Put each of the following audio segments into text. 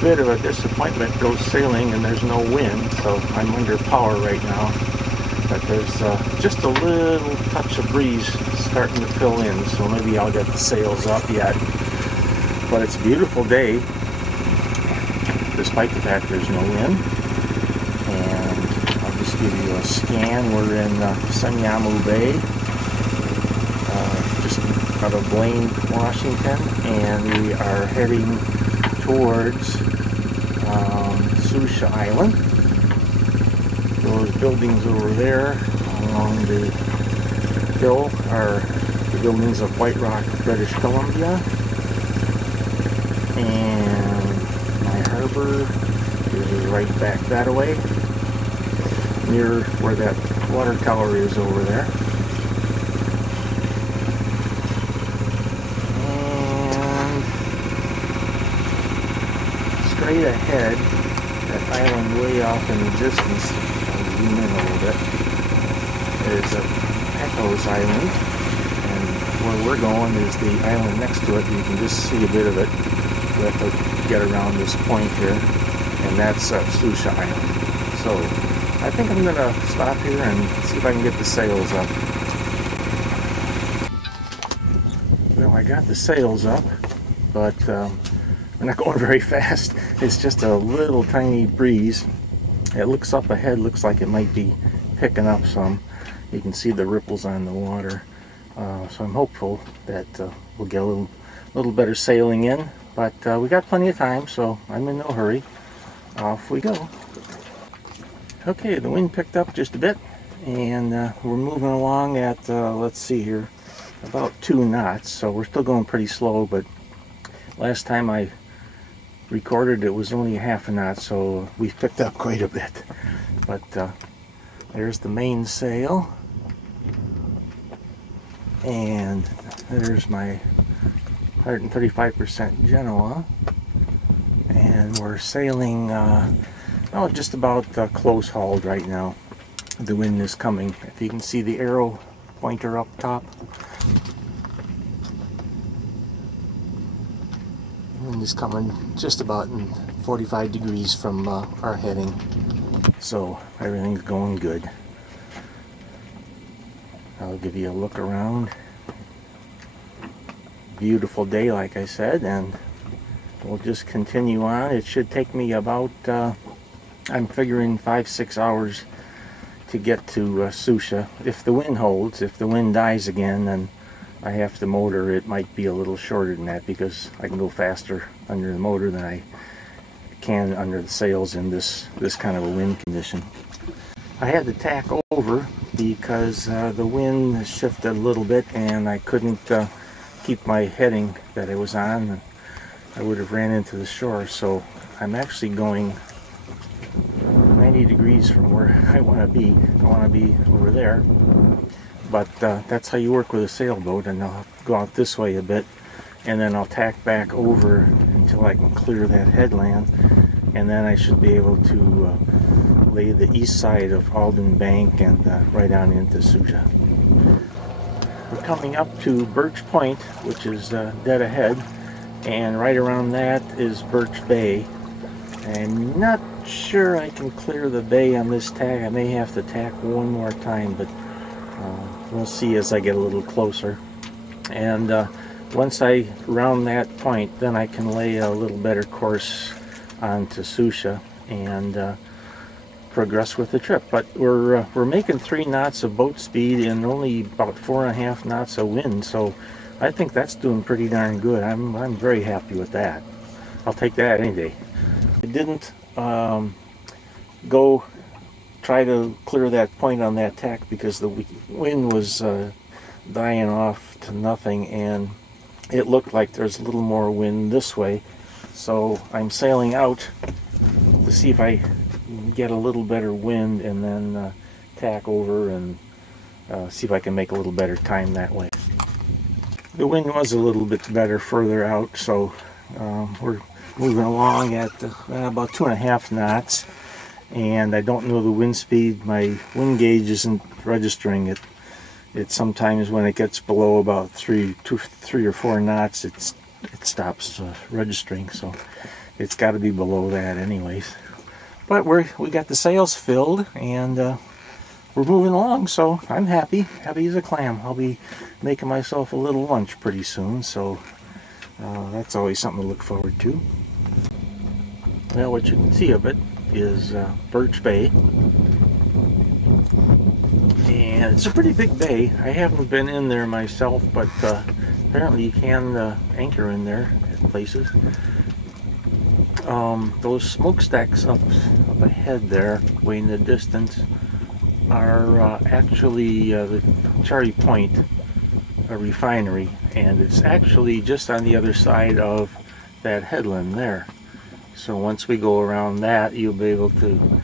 bit of a disappointment go sailing and there's no wind, so I'm under power right now. But there's just a little touch of breeze starting to fill in, so maybe I'll get the sails up yet. But it's a beautiful day, despite the fact there's no wind. And I'll just give you a scan. We're in San Juan Bay, just out of Blaine, Washington, and we are heading towards Sucia Island. Those buildings over there along the hill are the buildings of White Rock, British Columbia. And my harbor is right back that way, near where that water tower is over there. And straight ahead, that island way off in the distance, I'll zoom in a little bit, is Echo's Island. And where we're going is the island next to it. You can just see a bit of it. We have to get around this point here, and that's Sucia Island. So I think I'm going to stop here and see if I can get the sails up. Well, I got the sails up, but we're not going very fast. It's just a little tiny breeze. It looks up ahead, looks like it might be picking up some. You can see the ripples on the water. So I'm hopeful that we'll get a little better sailing in. But we got plenty of time, so I'm in no hurry. Off we go. Okay, the wind picked up just a bit, and we're moving along at, let's see here, about 2 knots. So we're still going pretty slow, but last time I recorded it was only a half a knot, so we've picked up quite a bit. But there's the mainsail, and there's my 135% Genoa, and we're sailing just about close hauled right now. The wind is coming. If you can see the arrow pointer up top, the wind is coming just about in 45 degrees from our heading, so everything's going good. I'll give you a look around. Beautiful day, like I said, and we'll just continue on. It should take me about I'm figuring 5-6 hours to get to Sucia, if the wind holds. If the wind dies again, then I have to motor. It might be a little shorter than that, because I can go faster under the motor than I can under the sails in this kind of a wind condition. I had to tack over because the wind shifted a little bit, and I couldn't keep my heading that I was on, and I would have ran into the shore. So I'm actually going 90 degrees from where I want to be. I want to be over there, but that's how you work with a sailboat. And I'll go out this way a bit, and then I'll tack back over until I can clear that headland, and then I should be able to lay the east side of Alden Bank and right on into Sucia. We're coming up to Birch Point, which is dead ahead, and right around that is Birch Bay. I'm not sure I can clear the bay on this tack. I may have to tack one more time, but we'll see as I get a little closer. And once I round that point, then I can lay a little better course onto Sucia and progress with the trip. But we're making 3 knots of boat speed and only about 4.5 knots of wind, so I think that's doing pretty darn good. I'm very happy with that. I'll take that any day. I didn't go try to clear that point on that tack because the wind was dying off to nothing, and it looked like there's a little more wind this way, so I'm sailing out to see if I get a little better wind, and then tack over and see if I can make a little better time that way. The wind was a little bit better further out, so we're moving along at about 2.5 knots, and I don't know the wind speed. My wind gauge isn't registering it. It sometimes, when it gets below about 3 or 4 knots, it stops registering. So it's got to be below that anyways. But we got the sails filled, and we're moving along, so I'm happy as a clam. I'll be making myself a little lunch pretty soon, so that's always something to look forward to. Well, what you can see of it is Birch Bay, and it's a pretty big bay. I haven't been in there myself, but apparently you can anchor in there at places. Those smokestacks up ahead there, way in the distance, are actually the Cherry Point refinery, and it's actually just on the other side of that headland there. So once we go around that, you'll be able to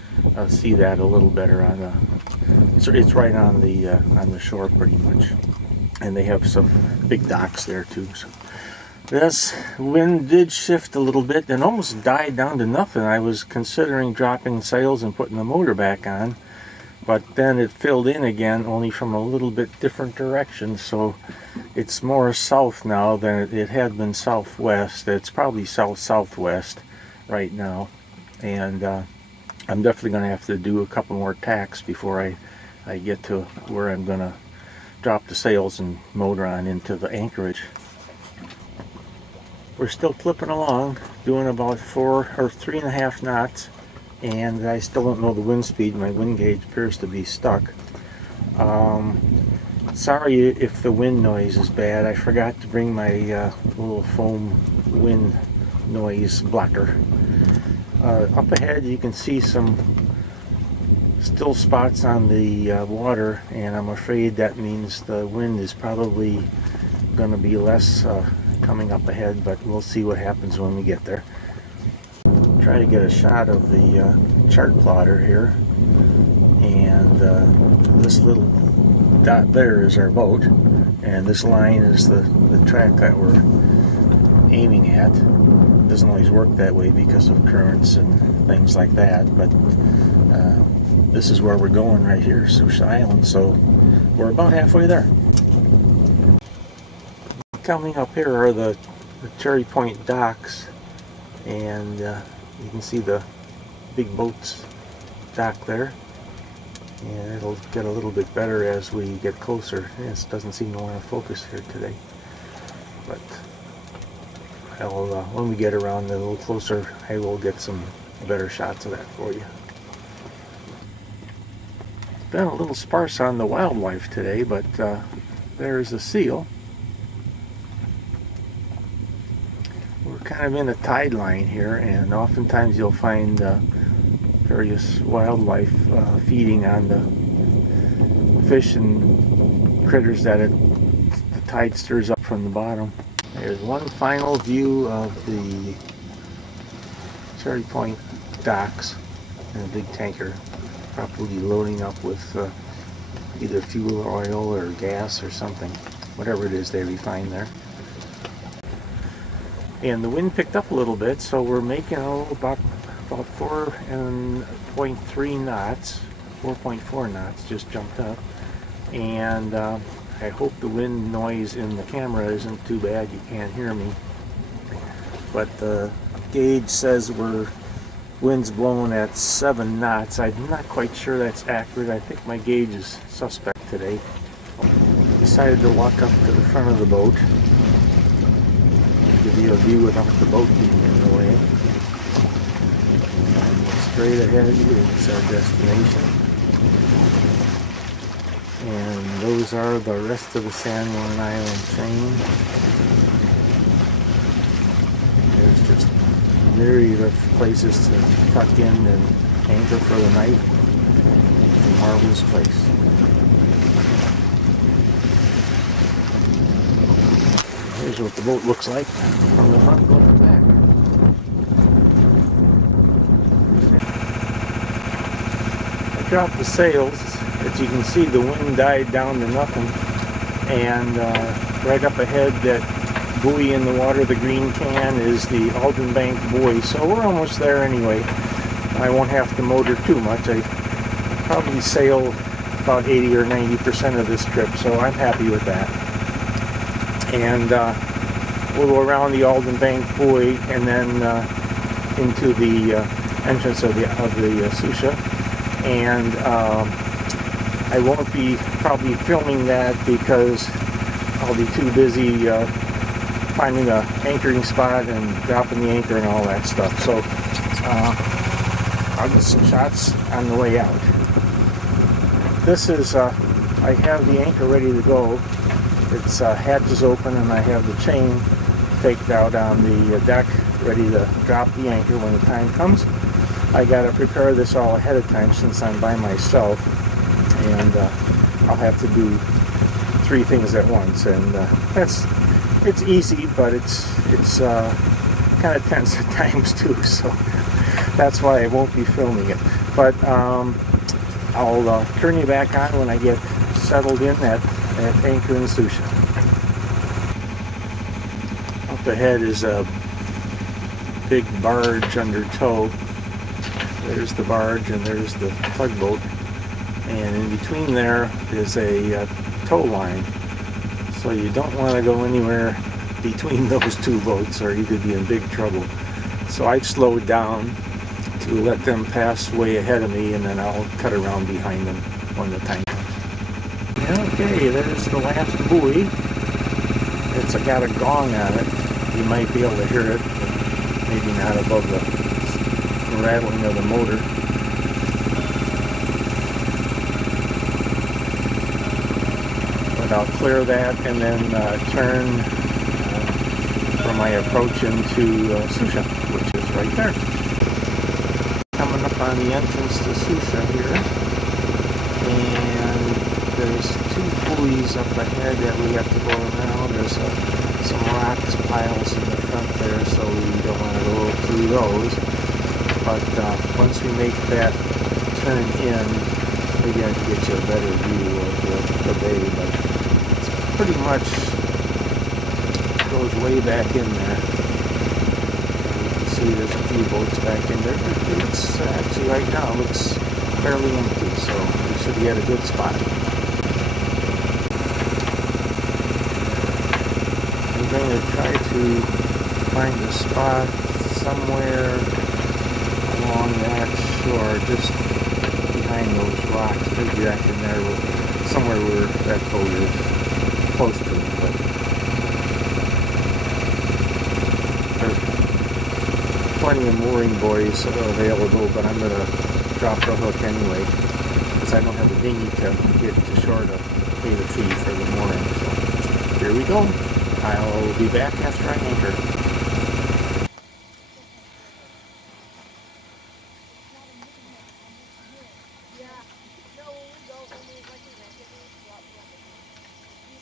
see that a little better on the. So it's right on the shore pretty much, and they have some big docks there too. So this wind did shift a little bit and almost died down to nothing. I was considering dropping sails and putting the motor back on, but then it filled in again, only from a little bit different direction. So it's more south now than it had been southwest. It's probably south-southwest right now, and I'm definitely going to have to do a couple more tacks before I get to where I'm going to drop the sails and motor on into the anchorage. We're still clipping along, doing about 3.5 knots, and I still don't know the wind speed. My wind gauge appears to be stuck. Sorry if the wind noise is bad. I forgot to bring my little foam wind noise blocker. Up ahead you can see some still spots on the water, and I'm afraid that means the wind is probably going to be less coming up ahead, but we'll see what happens when we get there. Try to get a shot of the chart plotter here, and this little dot there is our boat, and this line is the track that we're aiming at. It doesn't always work that way because of currents and things like that, but this is where we're going right here, Sucia Island, so we're about halfway there. Coming up here are the Cherry Point docks, and you can see the big boats dock there, and it'll get a little bit better as we get closer. It doesn't seem to want to focus here today, but when we get around a little closer, I will get some better shots of that for you. It's been a little sparse on the wildlife today, but there's a seal. We're kind of in a tide line here, and oftentimes you'll find various wildlife feeding on the fish and critters that the tide stirs up from the bottom. There's one final view of the Cherry Point docks, and a big tanker probably loading up with either fuel oil or gas or something, whatever it is they refine there. And the wind picked up a little bit, so we're making about 4.3 knots, 4.4 knots, just jumped up. And I hope the wind noise in the camera isn't too bad, you can't hear me. But the gauge says wind's blowing at 7 knots. I'm not quite sure that's accurate. I think my gauge is suspect today. Decided to walk up to the front of the boat. Give you a view without the boat being in the way. And straight ahead is our destination. And those are the rest of the San Juan Island Chain. There's just a myriad of places to tuck in and anchor for the night. It's a marvelous place. Here's what the boat looks like from the front going to the back. I dropped the sails. As you can see, the wind died down to nothing, and right up ahead, that buoy in the water, the green can, is the Alden Bank buoy, so we're almost there anyway. I won't have to motor too much. I probably sail about 80 or 90% of this trip, so I'm happy with that. And we'll go around the Alden Bank buoy and then into the entrance of the Sucia, and I won't be probably filming that because I'll be too busy finding a anchoring spot and dropping the anchor and all that stuff. So I'll get some shots on the way out. This is I have the anchor ready to go. Its hatch is open, and I have the chain staked out on the deck, ready to drop the anchor when the time comes. I got to prepare this all ahead of time since I'm by myself, and I'll have to do 3 things at once, and it's easy, but it's kind of tense at times too. So that's why I won't be filming it. But I'll turn you back on when I get settled in at anchor in Sucia. Up ahead is a big barge under tow. There's the barge and there's the tugboat, and in between there is a tow line. So you don't want to go anywhere between those 2 boats or you could be in big trouble. So I've slowed down to let them pass way ahead of me, and then I'll cut around behind them when the time comes. Okay, there's the last buoy. It's got a gong on it. You might be able to hear it, but maybe not above the rattling of the motor. But I'll clear that and then turn for my approach into Sucia, which is right there. Coming up on the entrance to Sucia here, and there's 2 buoys up ahead that we have to go around. There's some rocks piles in the front there, so we don't want to go through those. But once we make that turn in, maybe I can get you a better view of the bay, but it's pretty much goes way back in there. You can see there's a few boats back in there. It looks, actually right now, it looks fairly empty, so we should get a good spot. I'm going to try to find a spot somewhere along that shore, just behind those rocks, maybe back in there, somewhere where that boat is close to it. But there's plenty of mooring buoys available, but I'm going to drop the hook anyway, because I don't have a dinghy to get to shore to pay the fee for the mooring. So here we go. I'll be back after I anchor.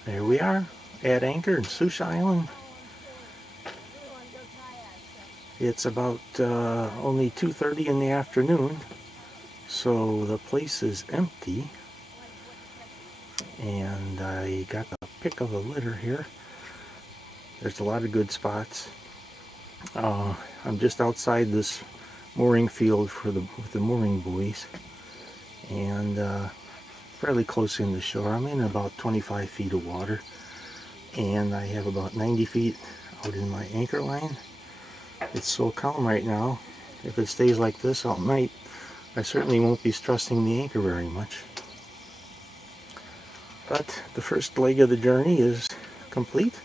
There we are at anchor in Sucia Island. It's about only 2:30 in the afternoon, so the place is empty, and I got the pick of the litter here. There's a lot of good spots. I'm just outside this mooring field with the mooring buoys, and fairly close in the shore. I'm in about 25 feet of water, and I have about 90 feet out in my anchor line. It's so calm right now. If it stays like this all night, I certainly won't be stressing the anchor very much. But the first leg of the journey is complete.